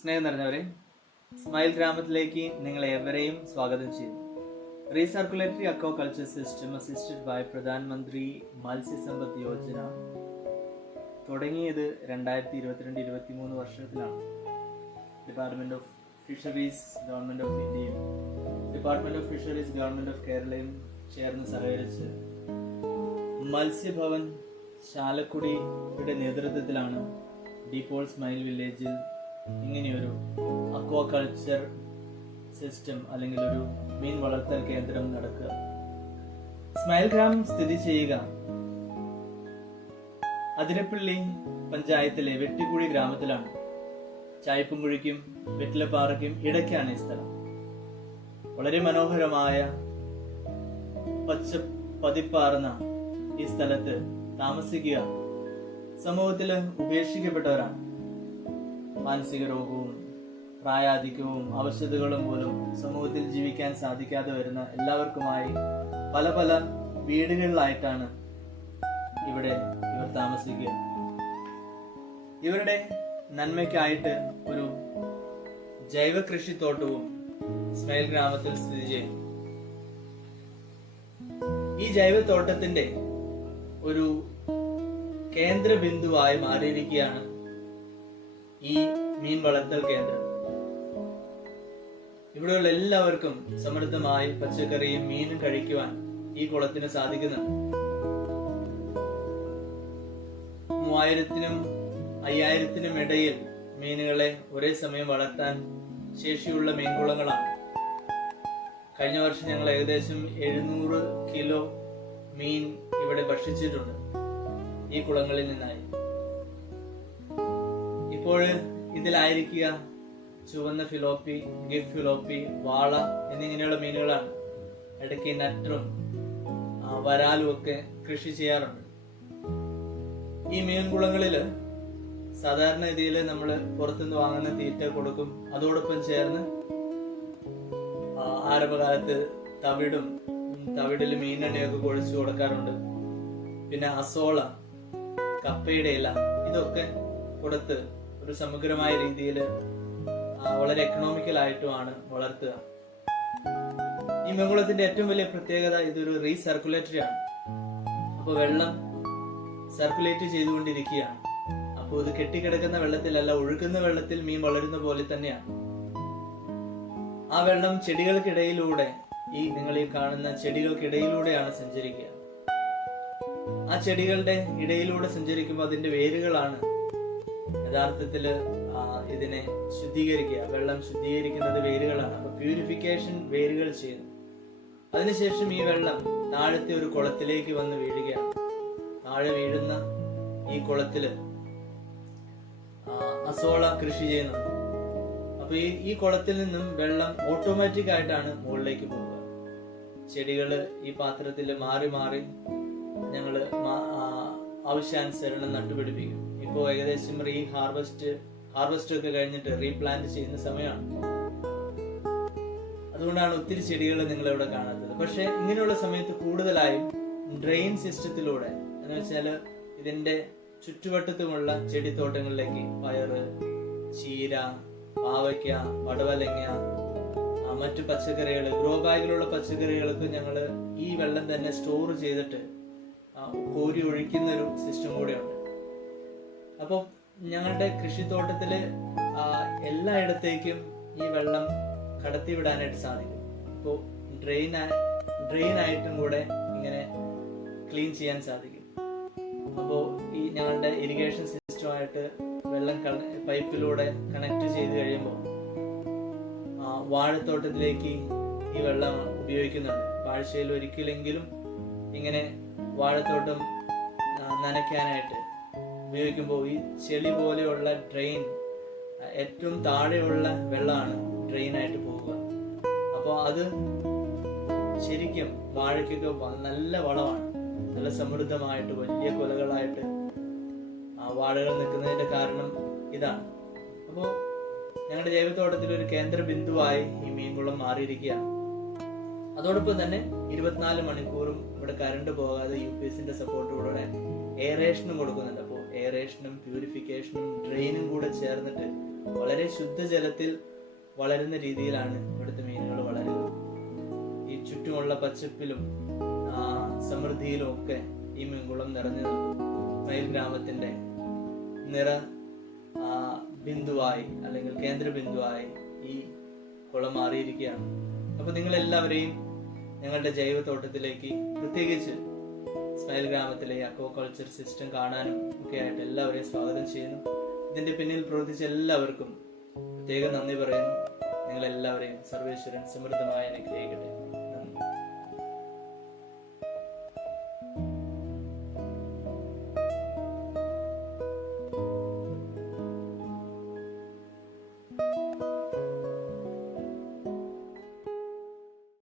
സ്നേഹം നിറഞ്ഞവരെ, സ്മൈൽ ഗ്രാമത്തിലേക്ക് നിങ്ങൾ ഏവരെയും സ്വാഗതം ചെയ്യുന്നു. Recirculatory aquaculture system assisted by Pradhan Mantri Matsya Sampada Yojana തുടങ്ങിയത് 2022-23 വർഷത്തിലാണ്. Department of fisheries government of ഇന്ത്യയും department of fisheries government of കേരളയും ചേർന്ന് സഹകരിച്ച് മത്സ്യഭവൻ ചാലക്കുടിയുടെ നേതൃത്വത്തിലാണ് ഡീപോൾ സ്മൈൽ വില്ലേജിൽ ഇങ്ങനെയൊരു അക്വാകൾച്ചർ സിസ്റ്റം അല്ലെങ്കിൽ ഒരു മീൻ വളർത്തൽ കേന്ദ്രം നടക്കുക. സ്മൈൽ ഗ്രാമം സ്ഥിതി ചെയ്യുക അതിരപ്പള്ളി പഞ്ചായത്തിലെ വെട്ടിക്കുഴി ഗ്രാമത്തിലാണ്. ചായപ്പുംകുഴിക്കും വെറ്റിലപ്പാറയ്ക്കും ഇടയ്ക്കാണ് ഈ സ്ഥലം. വളരെ മനോഹരമായ പച്ച പതിപ്പാർന്ന ഈ സ്ഥലത്ത് താമസിക്കുക സമൂഹത്തിൽ ഉപേക്ഷിക്കപ്പെട്ടവരാണ്. മാനസിക രോഗവും പ്രായാധിക്യവും അവശതകളും പോലും സമൂഹത്തിൽ ജീവിക്കാൻ സാധിക്കാതെ വരുന്ന എല്ലാവർക്കുമായി പല പല വീടുകളിലായിട്ടാണ് ഇവർ താമസിക്കുക. ഇവരുടെ നന്മയ്ക്കായിട്ട് ഒരു ജൈവ കൃഷിത്തോട്ടവും സ്മൈൽ ഗ്രാമത്തിൽ സ്ഥിതി ചെയ്യുന്നു. ഈ ജൈവത്തോട്ടത്തിന്റെ ഒരു കേന്ദ്ര ബിന്ദുവായി മാറിയിരിക്കുകയാണ് ഈ മീൻ വളർത്തൽ കേന്ദ്രം. ഇവിടെയുള്ള എല്ലാവർക്കും സമൃദ്ധമായി പച്ചക്കറിയും മീനും കഴിക്കുവാൻ ഈ കുളത്തിന് സാധിക്കുന്നുണ്ട്. 3000-നും 5000-നും ഇടയിൽ മീനുകളെ ഒരേ സമയം വളർത്താൻ ശേഷിയുള്ള മീൻകുളങ്ങളാണ്. കഴിഞ്ഞ വർഷം ഞങ്ങൾ ഏകദേശം 700 കിലോ മീൻ ഇവിടെ ഭക്ഷിച്ചിട്ടുണ്ട് ഈ കുളങ്ങളിൽ നിന്നായി. ഇപ്പോൾ ഇതിലായിരിക്കുക ചുവന്ന ഫിലോപ്പി, ഗിഫ് ഫിലോപ്പി, വാള എന്നിങ്ങനെയുള്ള മീനുകളാണ്. ഇടയ്ക്ക് നട്ടറും വരാലും ഒക്കെ കൃഷി ചെയ്യാറുണ്ട്. ഈ മീൻകുളങ്ങളില് സാധാരണ രീതിയിൽ നമ്മൾ പുറത്തുനിന്ന് വാങ്ങുന്ന തീറ്റ കൊടുക്കും. അതോടൊപ്പം ചേർന്ന് ആരംഭകാലത്ത് തവിടിൽ മീനെണ്ണയൊക്കെ കുഴച്ചു കൊടുക്കാറുണ്ട്. പിന്നെ അസോള, കപ്പയുടെ ഇല ഇതൊക്കെ കൊടുത്ത് ഒരു സമഗ്രമായ രീതിയിൽ വളരെ എക്കണോമിക്കൽ ആയിട്ടുമാണ് വളർത്തുക. ഈ മീൻകുളത്തിന്റെ ഏറ്റവും വലിയ പ്രത്യേകത ഇതൊരു റീസർക്കുലേറ്ററി ആണ്. അപ്പോൾ വെള്ളം സർക്കുലേറ്റ് ചെയ്തുകൊണ്ടിരിക്കുകയാണ്. അപ്പോൾ ഇത് കെട്ടിക്കിടക്കുന്ന വെള്ളത്തിലല്ല, ഒഴുകുന്ന വെള്ളത്തിൽ മീൻ വളരുന്ന പോലെ തന്നെയാണ്. ആ വെള്ളം ചെടികൾക്കിടയിലൂടെ നിങ്ങൾ ഈ കാണുന്ന ചെടികൾക്കിടയിലൂടെയാണ് സഞ്ചരിക്കുക. ആ ചെടികളുടെ ഇടയിലൂടെ സഞ്ചരിക്കുമ്പോൾ അതിന്റെ വേരുകളാണ് യഥാർത്ഥത്തില് ഇതിനെ ശുദ്ധീകരിക്കുക. വെള്ളം ശുദ്ധീകരിക്കുന്നത് വേരുകളാണ്. അപ്പൊ പ്യൂരിഫിക്കേഷൻ വേരുകൾ ചെയ്യുന്നു. അതിനുശേഷം ഈ വെള്ളം താഴത്തെ ഒരു കുളത്തിലേക്ക് വന്ന് വീഴുകയാണ്. താഴെ വീഴുന്ന ഈ കുളത്തില് അസോള കൃഷി ചെയ്യുന്നുണ്ട്. അപ്പൊ ഈ കുളത്തിൽ നിന്നും വെള്ളം ഓട്ടോമാറ്റിക് ആയിട്ടാണ് മുകളിലേക്ക് പോവുക. ചെടികള് ഈ പാത്രത്തിൽ മാറി മാറി ഞങ്ങള് ആവശ്യാനുസരണം നട്ടുപിടിപ്പിക്കും. ഇപ്പോൾ ഏകദേശം ഹാർവസ്റ്റ് ഒക്കെ കഴിഞ്ഞിട്ട് റീപ്ലാന്റ് ചെയ്യുന്ന സമയമാണ്. അതുകൊണ്ടാണ് ഒത്തിരി ചെടികൾ നിങ്ങൾ ഇവിടെ കാണാത്തത്. പക്ഷെ ഇങ്ങനെയുള്ള സമയത്ത് കൂടുതലായും ഡ്രെയിൻ സിസ്റ്റത്തിലൂടെ എന്ന് വെച്ചാല് ഇതിന്റെ ചുറ്റുവട്ടത്തുമുള്ള ചെടിത്തോട്ടങ്ങളിലേക്ക് പയറ്, ചീര, പാവയ്ക്ക, പടവലങ്ങ, മറ്റു പച്ചക്കറികൾ, ഗ്രോ ബാഗിലുള്ള പച്ചക്കറികൾക്ക് ഞങ്ങള് ഈ വെള്ളം തന്നെ സ്റ്റോർ ചെയ്തിട്ട് കോരി ഒഴിക്കുന്ന ഒരു സിസ്റ്റം കൂടെയുണ്ട്. അപ്പോൾ ഞങ്ങളുടെ കൃഷിത്തോട്ടത്തില് എല്ലായിടത്തേക്കും ഈ വെള്ളം കടത്തിവിടാനായിട്ട് സാധിക്കും. ഇപ്പോൾ ഡ്രെയിൻ ആയിട്ടും കൂടെ ഇങ്ങനെ ക്ലീൻ ചെയ്യാൻ സാധിക്കും. അപ്പോൾ ഈ ഞങ്ങളുടെ ഇറിഗേഷൻ സിസ്റ്റമായിട്ട് വെള്ളം പൈപ്പിലൂടെ കണക്ട് ചെയ്ത് കഴിയുമ്പോൾ വാഴത്തോട്ടത്തിലേക്ക് ഈ വെള്ളം ഉപയോഗിക്കുന്നുണ്ട്. ആഴ്ചയിൽ ഒരിക്കലെങ്കിലും ഇങ്ങനെ വാഴത്തോട്ടം നനയ്ക്കാനായിട്ട് ഉപയോഗിക്കുമ്പോൾ ഈ ചെളി പോലെയുള്ള ഡ്രെയിൻ ഏറ്റവും താഴെയുള്ള വെള്ളമാണ് ഡ്രെയിനായിട്ട് പോവുക. അപ്പോൾ അത് ശരിക്കും വാഴയ്ക്കൊക്കെ നല്ല വളമാണ്. നല്ല സമൃദ്ധമായിട്ട് വലിയ കൊലകളായിട്ട് വാഴകൾ നിൽക്കുന്നതിന്റെ കാരണം ഇതാണ്. അപ്പോൾ ഞങ്ങളുടെ ജൈവത്തോട്ടത്തിൽ ഒരു കേന്ദ്ര ബിന്ദുവായി ഈ മീൻകുളം മാറിയിരിക്കുകയാണ്. അതോടൊപ്പം തന്നെ 24 മണിക്കൂറും ഇവിടെ കറണ്ട് പോകാതെ UPSന്റെ സപ്പോർട്ടോടെ എയറേഷനും കൊടുക്കുന്നുണ്ട്. അപ്പോൾ എയറേഷനും പ്യൂരിഫിക്കേഷനും ഡ്രെയിനും കൂടെ ചേർന്നിട്ട് വളരെ ശുദ്ധജലത്തിൽ വളരുന്ന രീതിയിലാണ് ഇവിടുത്തെ മീനുകൾ വളരുന്നത്. ഈ ചുറ്റുമുള്ള പച്ചപ്പിലും സമൃദ്ധിയിലും ഒക്കെ ഈ മീൻകുളം നിറഞ്ഞു നിൽക്കും. ഇസ്മായിൽ ഗ്രാമത്തിന്റെ ബിന്ദുവായി അല്ലെങ്കിൽ കേന്ദ്ര ബിന്ദുവായി ഈ കുളം മാറിയിരിക്കുകയാണ്. അപ്പൊ നിങ്ങൾ എല്ലാവരെയും ഞങ്ങളുടെ ജൈവത്തോട്ടത്തിലേക്ക്, പ്രത്യേകിച്ച് ഇസ്മായിൽ ഗ്രാമത്തിലെ അക്വാകൾച്ചർ സിസ്റ്റം കാണാനും ഒക്കെ ആയിട്ട് എല്ലാവരെയും സ്വാഗതം ചെയ്യുന്നു. ഇതിന്റെ പിന്നിൽ പ്രവർത്തിച്ച എല്ലാവർക്കും പ്രത്യേകം നന്ദി പറയുന്നു. നിങ്ങളെല്ലാവരെയും സർവേശ്വരൻ സമൃദ്ധമായി അനുഗ്രഹിക്കട്ടെ.